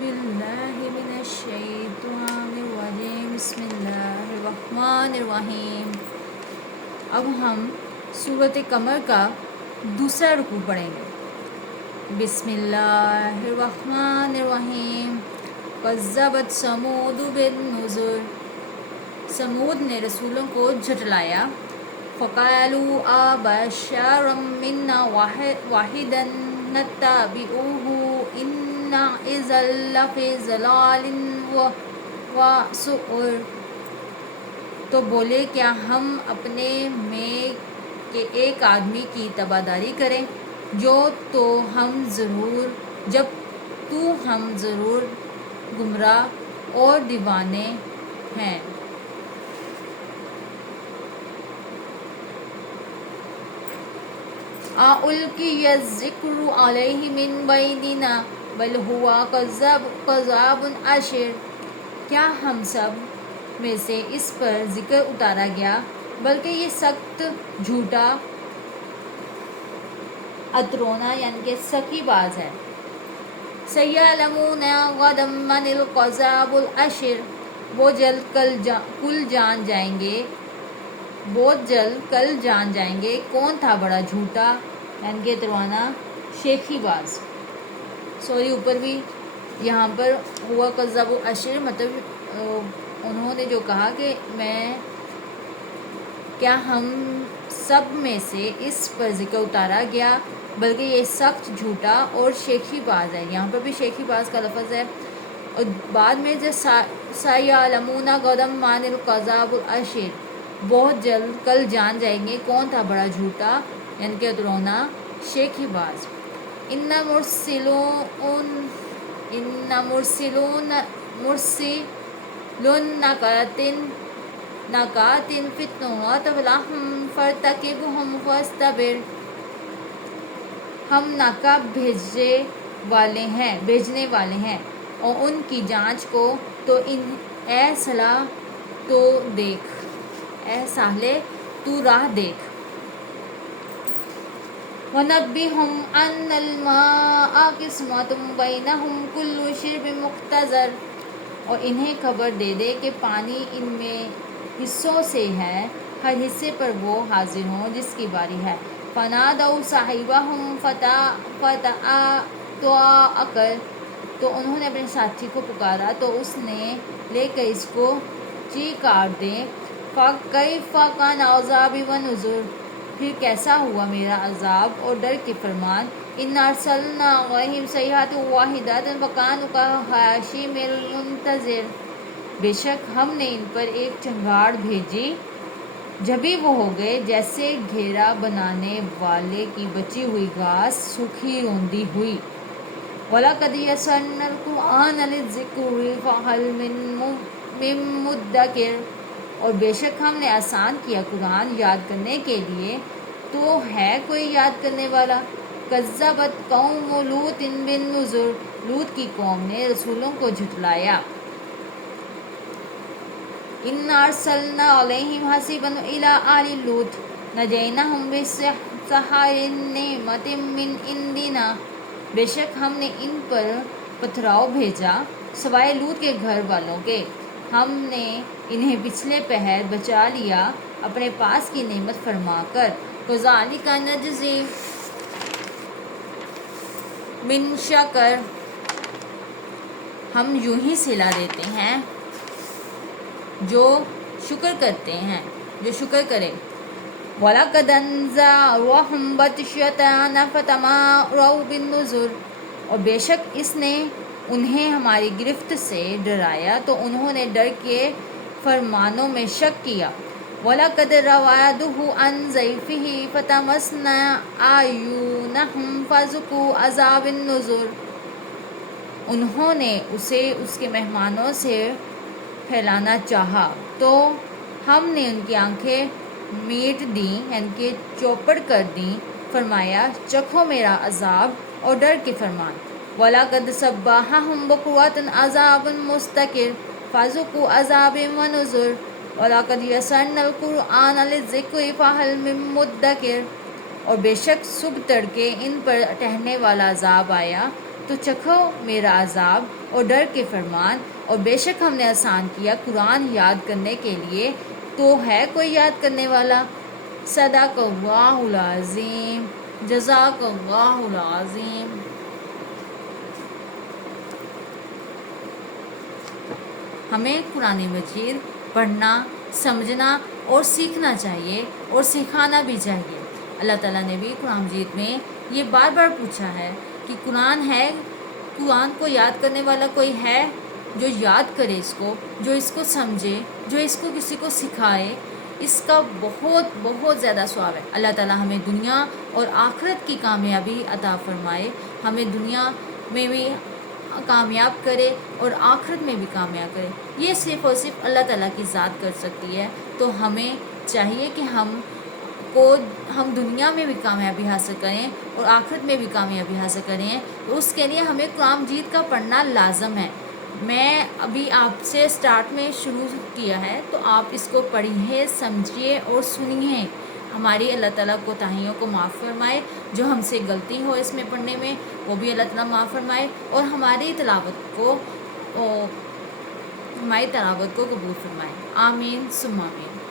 باللہ من الشیطان الرجیم بسم اللہ الرحمن الرحیم۔ اب ہم سورۃ قمر کا دوسرا رکوع پڑھیں گے۔ بسم اللہ الرحمن الرحیم۔ کذبت ثمود بالنذر، سمود نے رسولوں کو جھٹلایا۔ فقالوا ابشرا منا واحدا نتبعه انا اذا لفی ضلال وسعر، تو بولے کیا ہم اپنے میں کے ایک آدمی کی تابعداری کریں تو ہم ضرور گمراہ اور دیوانے ہیں۔ اَأُلْقِيَ الذِّكْرُ عَلَيْهِ مِنْ بَيْنِنَا بَلْ هُوَ كَذَّابٌ أَشِرٌ، کیا ہم سب میں سے اس پر ذکر اتارا گیا بلکہ یہ سخت جھوٹا اترونا یعنی کہ سخی باز ہے۔ سَيَعْلَمُونَ غَدًا مَنِ الْكَذَّابُ الْأَشِرُ، بہت جلد کل جان جائیں گے کون تھا بڑا جھوٹا یعنی کہ اتروانا شیخی باز۔ اوپر بھی یہاں پر ہوا کذاب الاشر، مطلب انہوں نے جو کہا کہ کیا ہم سب میں سے اس پر ذکر اتارا گیا بلکہ یہ سخت جھوٹا اور شیخی باز ہے۔ یہاں پر بھی شیخی باز کا لفظ ہے، اور بعد میں جو سَيَعْلَمُونَ غَدًا مَنِ الْكَذَّابُ الْأَشِرُ، بہت جلد کل جان جائیں گے کون تھا بڑا جھوٹا یعنی کہ اترونا شیخی باز۔ اِنَّ نَاقَاتٍ فِتْنَةٌ لَهُمْ فَارْتَقِبْهُمْ وَاصْطَبِرْ، ہم ناکہ بھیجنے والے ہیں اور ان کی جانچ کو، تو اے سالے تو راہ دیکھ۔ وَنَبِّئْهُمْ أَنَّ الْمَاءَ قِسْمَةٌ بَيْنَهُمْ كُلُّ شِرْبٍ مُقْتَدِرٍ، اور انہیں خبر دے دے کہ پانی ان میں حصوں سے ہے، ہر حصے پر وہ حاضر ہوں جس کی باری ہے۔ فَنَادَوْا صَاحِبَهُمْ فَتَعَاطَىٰ، تو انہوں نے اپنے ساتھی کو پکارا تو اس نے لے کر اس کو چیخ دے۔ فَكَيْفَ كَانَ عَذَابِي وَنُذُرِ، پھر کیسا ہوا میرا عذاب اور ڈر کے فرمان۔ اِنَّا أَرْسَلْنَا عَلَيْهِمْ صَيْحَةً وَاحِدَةً فَكَانُوا كَهَشِيمِ الْمُنتَظِرِ، بے شک ہم نے ان پر ایک چنگاڑ بھیجی، جبھی وہ ہو گئے جیسے گھیرا بنانے والے کی بچی ہوئی گھاس سوکھی روندی ہوئی۔ وَلَقَدْ يَسَّرْنَا الْقُرْآنَ لِلذِّكْرِ فَهَلْ مِن مُّدَّكِرٍ، اور بے شک ہم نے آسان کیا قرآن یاد کرنے کے لیے، تو ہے کوئی یاد کرنے والا۔ کذبت قوم لوط بالنذر، لوط کی قوم نے رسولوں کو جھٹلایا۔ اِنَّا أَرْسَلْنَا عَلَيْهِمْ حَاصِبًا إِلَىٰ آلِ لُوطٍ نَجَّيْنَاهُمْ بِسَحَرٍ نِعْمَةٍ مِّنْ عِندِنَا، بے شک ہم نے ان پر پتھراؤ بھیجا سوائے لوط کے گھر والوں کے، ہم نے انہیں پچھلے پہر بچا لیا اپنے پاس کی نعمت فرما کر۔ كَذَٰلِكَ نَجْزِي مَن شَكَرَ، ہم یوں ہی صلہ دیتے ہیں جو شکر کرے۔ وَلَقَدْ أَنذَرَهُم بَطْشَتَنَا فَتَمَارَوْا بِالنُّذُرِ، اور بے شک اس نے انہیں ہماری گرفت سے ڈرایا تو انہوں نے ڈر کے فرمانوں میں شک کیا۔ وَلَقَدْ رَاوَدُوهُ عَن ضَيْفِهِ فَطَمَسْنَا أَعْيُنَهُمْ فَذُوقُوا عَذَابِ النُّذُرِ، انہوں نے اسے اس کے مہمانوں سے پھیلانا چاہا تو ہم نے ان کی آنکھیں میٹ دیں یعنی کہ چوپڑ کر دیں، فرمایا چکھو میرا عذاب اور ڈر کے فرمان۔ وَلَقَدْ صَبَّحَهُم بُكْرَةً عَذَابٌ مُسْتَقِرٌ فَذُوقُوا عَذَابِي وَنُذُرِ وَلَقَدْ يَسَّرْنَا الْقُرْآنَ لِلذِّكْرِ فَهَلْ مِن مُّدَّكِرٍ، اور بے شک صبح تڑکے ان پر ٹہنے والا عذاب آیا تو چکھو میرا عذاب اور ڈر کے فرمان، اور بے شک ہم نے آسان کیا قرآن یاد کرنے کے لیے، تو ہے کوئی یاد کرنے والا۔ صدق اللہ العظیم، جزاک اللہ العظیم۔ ہمیں قرآن مجید پڑھنا، سمجھنا اور سیکھنا چاہیے، اور سکھانا بھی چاہیے۔ اللہ تعالیٰ نے بھی قرآن مجید میں یہ بار بار پوچھا ہے کہ قرآن کو یاد کرنے والا کوئی ہے جو یاد کرے اس کو، جو اس کو سمجھے، جو اس کو کسی کو سکھائے، اس کا بہت بہت زیادہ ثواب ہے۔ اللہ تعالیٰ ہمیں دنیا اور آخرت کی کامیابی عطا فرمائے، ہمیں دنیا میں بھی کامیاب کرے اور آخرت میں بھی کامیاب کرے۔ یہ صرف اور صرف اللہ تعالیٰ کی ذات کر سکتی ہے، تو ہمیں چاہیے کہ ہم دنیا میں بھی کامیابی حاصل کریں اور آخرت میں بھی کامیابی حاصل کریں، تو اس کے لیے ہمیں قرآن مجید کا پڑھنا لازم ہے۔ میں ابھی آپ سے سٹارٹ میں شروع کیا ہے، تو آپ اس کو پڑھیے، سمجھیے اور سنیے۔ ہماری اللہ تعالیٰ کوتاہیوں کو معاف فرمائے، جو ہم سے غلطی ہو اس میں پڑھنے میں وہ بھی اللہ تعالیٰ معاف فرمائے، اور ہماری تلاوت کو قبول فرمائے۔ آمین ثم آمین۔